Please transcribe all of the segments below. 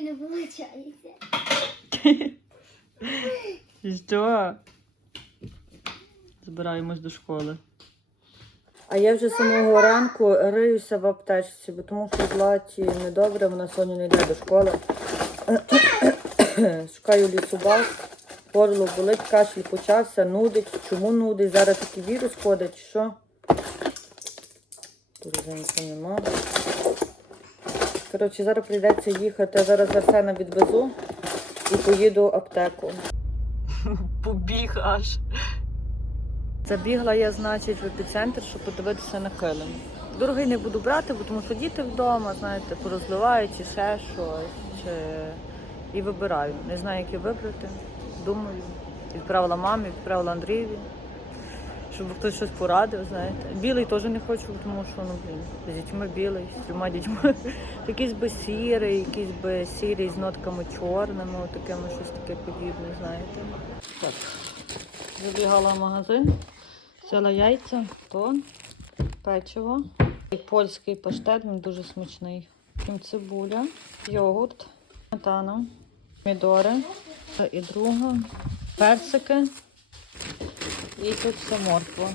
не виходить. Що? Збираємось до школи. А я вже з самого ранку риюся в аптечці, бо тому що Златі недобре, вона сьогодні не йде до школи. Шукаю лісубас, горло болить, кашель почався, нудить. Чому нудить? Зараз такий вірус ходить, чи що? Тут вже нічого нема. Коротше, зараз прийдеться їхати. Зараз Арсена відвезу і поїду в аптеку. Побіг аж. Забігла я, значить, в епіцентр, щоб подивитися на килим. Дорогий не буду брати, бо тому що діти вдома, знаєте, порозливають чи ще щось. Чи... І вибираю. Не знаю, яке вибрати. Думаю. Відправила мамі, відправила Андрієві, щоб хтось щось порадив, знаєте. Білий теж не хочу, тому що ну, блін, з дітьми білий, з трьома дітьми. Якийсь би сірий, якийсь би сірий з нотками чорними, такими щось таке подібне, знаєте. Так. Забігала в магазин, взяла яйця, тон, печиво. І Польський паштет, він дуже смачний. Потім цибуля, йогурт, сметана, помідори і друга, персики. І тут все морква.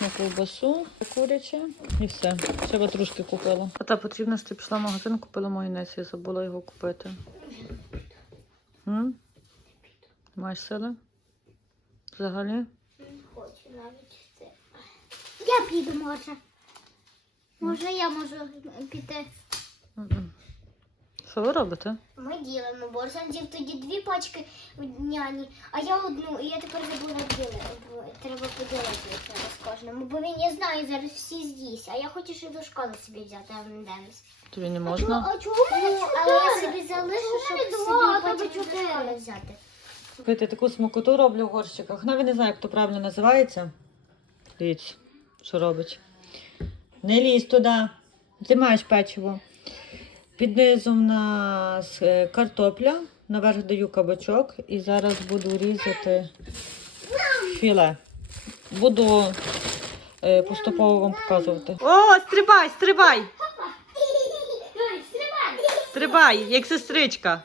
На ковбасу, куряче і все. Ще ватрушки купила. А та потрібно, що ти пішла в магазин, купила майонез, я забула його купити. М? Маєш сили? Взагалі? Не хочу навіть це. Я піду, може. Може, я можу піти. Мгм. Що ви робите? Ми ділимо, бо Арсенчик тоді дві пачки в няні, а я одну, і я тепер забула ділити. Треба поділити з кожному, бо він, я знаю, зараз всі з'їсть, а я хочу ще до школи собі взяти Денис. Тобі не можна? А чому? Ну, але я собі залишу, щоб собі потім до школи взяти. Слухайте, таку смакоту роблю в горщиках. Навіть не знаю, як то правильно називається. Дивіться, що робить. Не лізь туди. Ти маєш печиво. Під низом у нас е, картопля, наверх даю кабачок і зараз буду різати філе. Буду е, поступово вам показувати. О, стрибай, стрибай! Стрибай, як сестричка.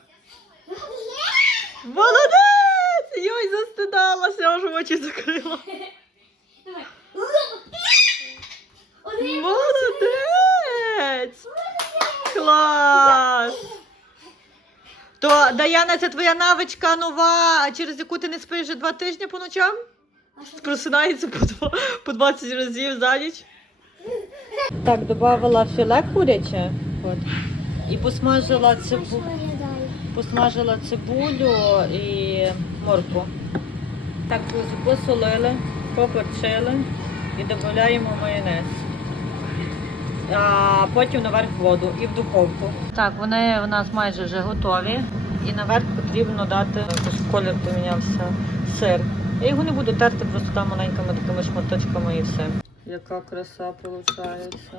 Молодець! Йой, застидалася, аж очі закрила. Молодець! Клас! То, Даяна, це твоя навичка нова, через яку ти не спиш вже два тижні по ночам? Просинається по, два, по 20 разів за ніч. Так, додавала філе куряче. От. І посмажила цибу... посмажила цибулю і моркву. Так, посолили, поперчили і додаємо майонез. А потім наверх воду і в духовку. Так, вони у нас майже вже готові. І наверх потрібно дати, щоб колір помінявся сир. Я його не буду терти, просто там маленькими такими шматочками і все. Яка краса виходить.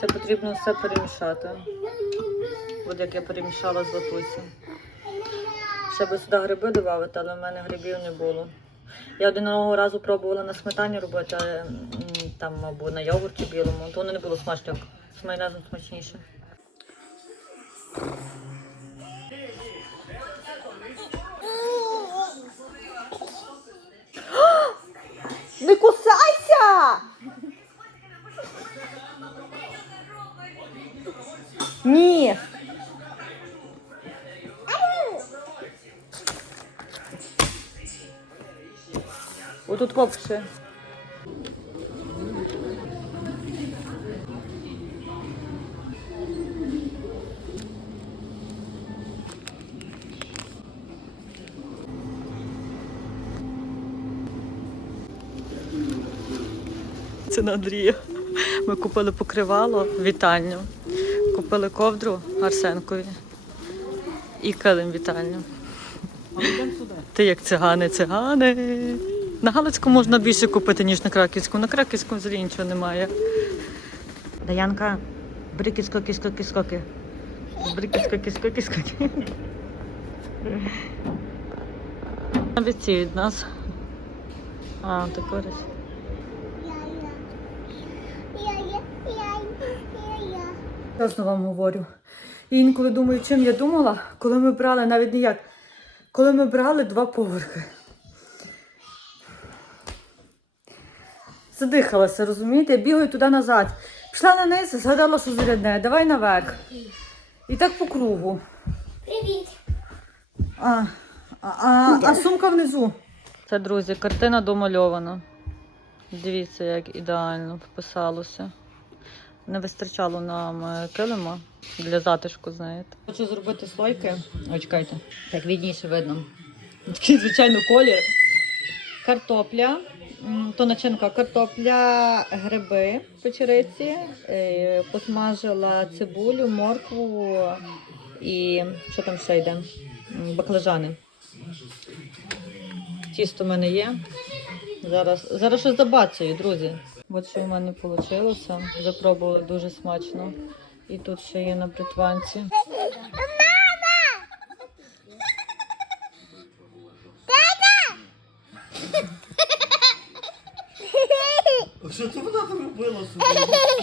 Це потрібно все перемішати. От як я перемішала з латусі. Ще би сюди гриби додати, але в мене грибів не було. Я одного разу пробувала на сметані робити, там або на йогурті білому, то воно не було смачно, з майонезом смачніше. Не кусайся! Ні. Отут попше. На Андрія. Ми купили покривало вітальню, купили ковдру Арсенкові і килим вітальню. Ти як цигани, цигани. На Галицьку можна більше купити, ніж на Краківську. На Краківську взагалі нічого немає. Даянка, бери кіскоки, скоки, скоки. Бери кіскоки, скоки, скоки. Навіть ці від нас. А, ти кориш. Чесно вам говорю. І інколи думаю, чим я думала, коли ми брали, навіть не як, коли ми брали два поверхи. Задихалася, розумієте? Я бігаю туди назад. Пішла на низ, згадала, що зарядне, давай наверх. І так по кругу. Привіт. А, а, а, а сумка внизу. Це, друзі, картина домальована. Дивіться, як ідеально вписалося. Не вистачало нам е, килима для затишку, знаєте. Хочу зробити слойки. Ой, чекайте. Так відніше видно. Такий, звичайно, колір. Картопля. То начинка картопля, гриби печериці, е, посмажила цибулю, моркву і що там ще йде? Баклажани. Тісто в мене є. Зараз, зараз щось забацаю, друзі. От що в мене вийшло. Запробували дуже смачно. І тут ще є на бритванці. Що ти вона там робила собі?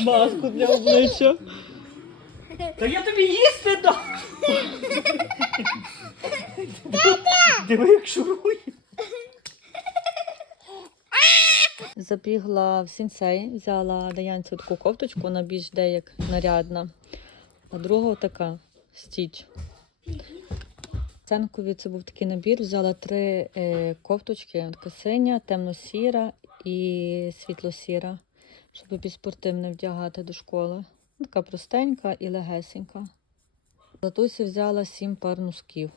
Маску для обличчя. Та я тобі їсти дам! Диви, як шурує. Забігла в сінсей, взяла Даянцю таку кофточку, вона більш деяк нарядна. А друга така стіч. Ценкові це був такий набір. Взяла три е, кофточки: така синя, темно-сіра і світло-сіра, щоб більш спортивне вдягати до школи. Така простенька і легесенька. Златусі взяла сім пар носків.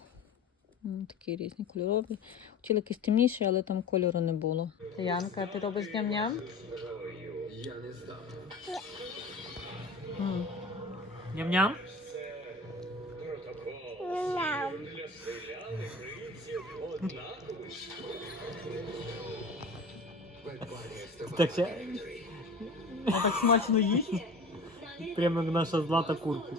М, Такі різні кольорові. Хотіла якісь темніші, але там кольору не було. Янка, ти робиш ням-ням? М. Ням-ням? Так це... Вона так смачно їсть. Прямо як наша злата курка.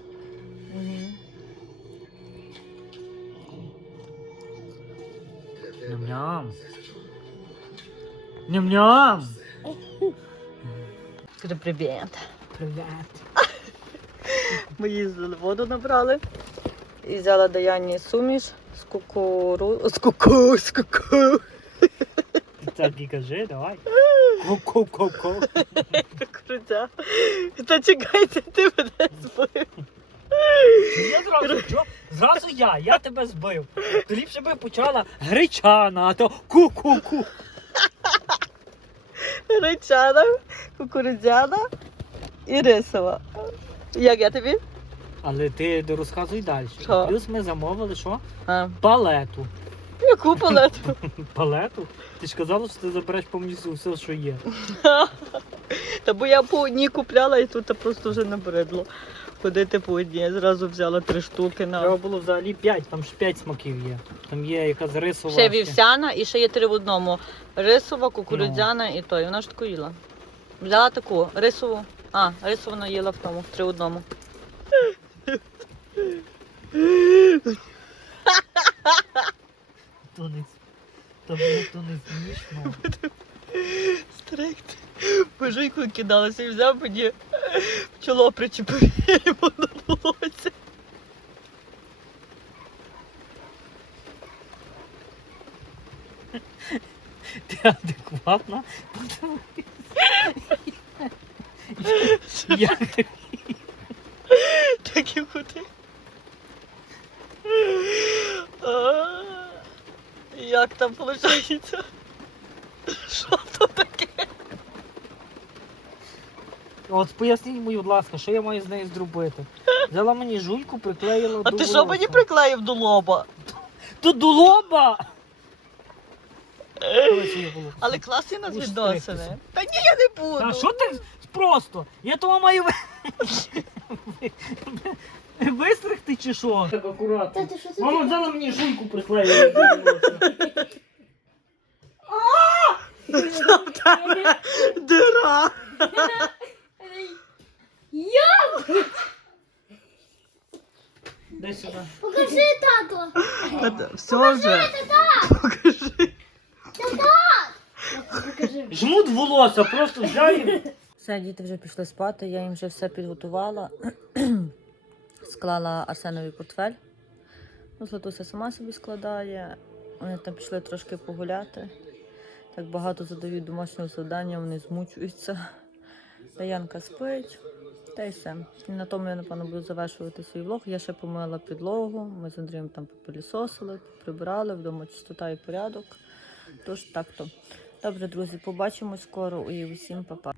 Ням-ням. Ням-ням. Скажи привіт. Привет. Ми їздили, воду набрали. І взяла Даяні суміш з кукуру... З куку, з куку. Так і кажи, давай. Ку-ку-ку-ку. Кукурудзя. Та чекайте, ти мене збив. Я зразу, що? Зразу я, я тебе збив. То ліпше би почала гречана, а то ку-ку-ку. Речана, кукурудзяна і рисова. Як я тобі? Але ти розказуй далі. Що? Плюс ми замовили що? А, Палету. яку палету? Палету? Ти ж казала, що ти забереш повністю все, що є. Та бо я по одній купляла і тут просто вже набридло. Ходити по одній. Я зразу взяла три штуки Треба на. було взагалі 5, там ж 5 смаків є. Там є якась рисова. Ще вівсяна і ще є три в одному. Рисова, кукурудзяна і той. Вона ж таку їла. Взяла таку рисову. А, рисову вона їла в тому, в три в одному. То не, то, було- то не смішно. Стрикт. Божийку кидалася і взяв мені в чоло причепив я йому на волосся. Ти адекватна? Як Так і куди. Як там виходить? Що то таке? От поясніть мені, будь ласка, що я маю з нею зробити? Взяла мені жуйку, приклеїла А до ти що мені приклеїв до лоба? То до лоба! Але класний нас Будеш відносини. Та ні, я не буду. Та що ти просто? Я того маю ви- вистригти чи що? Так акуратно. Тато, що це Мама взяла мені жуйку приклеїла. до. Дира. Дай сюди. Покажи, тато. Все вже. Покажи. Покажи. Жмут волосся, просто взяв і... Все, діти вже пішли спати, я їм вже все підготувала. склала Арсенові портфель. Ну, Златуся сама собі складає. Вони там пішли трошки погуляти. Так багато задають домашнього завдання, вони змучуються. Даянка спить. Та й все. На тому я, напевно, буду завершувати свій влог. Я ще помила підлогу. Ми з Андрієм там попилісосили, прибирали, вдома чистота і порядок. Тож так то. Добре, друзі, побачимось скоро і усім па-па.